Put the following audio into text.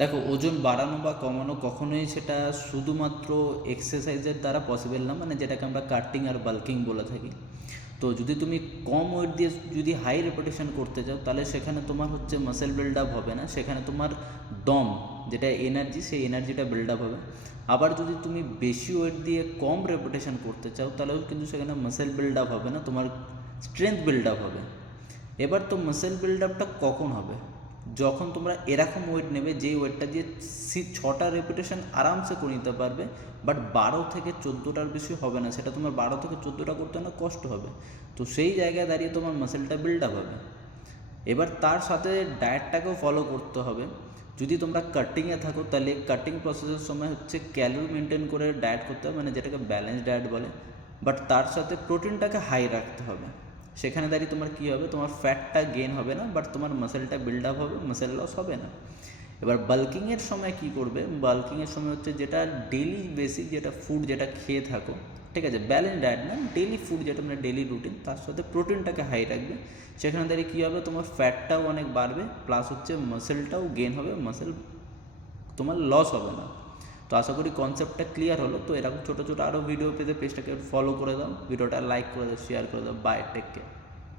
দেখো, ওজন বাড়ানো বা কমানো কখনোই সেটা শুধুমাত্র এক্সারসাইজের দ্বারা পসিবল না, মানে যেটাকে আমরা কাটিং আর বাল্কিং বলে থাকি। তো যদি তুমি কম ওয়েট দিয়ে যদি হাই রেপিটেশন করতে চাও, তাহলে সেখানে তোমার হচ্ছে মাসেল বিল্ড আপ হবে না, সেখানে তোমার দম যেটা এনার্জি, সেই এনার্জিটা বিল্ড আপ হবে। আবার যদি তুমি বেশি ওয়েট দিয়ে কম রেপিটেশন করতে চাও, তাহলেও কিন্তু সেখানে মাসেল বিল্ড আপ হবে না, তোমার স্ট্রেংথ বিল্ড আপ হবে। এবার তো মাসেল বিল্ড আপটা কখন হবে? যখন তোমরা এরকম ওয়েট নেবে যেই ওয়েটটা দিয়ে 6টা রেপিটেশন আরামসে করে নিতে পারবে, বাট 12 থেকে 14টার বেশি হবে না, সেটা তোমার 12 থেকে 14টা করতে না কষ্ট হবে। তো সেই জায়গায় দাঁড়িয়ে তোমার মাসেলটা বিল্ড আপ হবে। এবার তার সাথে ডায়েটটাকেও ফলো করতে হবে। যদি তোমরা কাটিংয়ে থাকো, তাহলে কাটিং প্রসেসের সময় হচ্ছে ক্যালোরি মেনটেন করে ডায়েট করতে হবে, মানে যেটাকে ব্যালেন্স ডায়েট বলে। বাট তার সাথে প্রোটিনটাকে হাই রাখতে হবে। সেখানে দাঁড়িয়ে তোমার কী হবে, তোমার ফ্যাটটা গেইন হবে না, বাট তোমার মাসেলটা বিল্ড আপ হবে, মাসেল লস হবে না। এবার বাল্কিংয়ের সময় কী করবে, বাল্কিংয়ের সময় হচ্ছে যেটা ডেলি বেসিক যেটা ফুড যেটা খেয়ে থাকো, ঠিক আছে, ব্যালেন্স ডায়েট না, ডেলি ফুড যেটা মানে ডেলি রুটিন, তার সাথে প্রোটিনটাকে হাই রাখবে। সেখানে দাঁড়িয়ে কী হবে, তোমার ফ্যাটটাও অনেক বাড়বে, প্লাস হচ্ছে মাসেলটাও গেইন হবে, মাসেল তোমার লস হবে না। তো আশা করি কনসেপ্টটা ক্লিয়ার হলো। তো এরকম ছোটো ছোটো আরও ভিডিও পেতে পেজটাকে ফলো করে দাও, ভিডিওটা লাইক করে দাও, শেয়ার করে দাও। Bye, take care.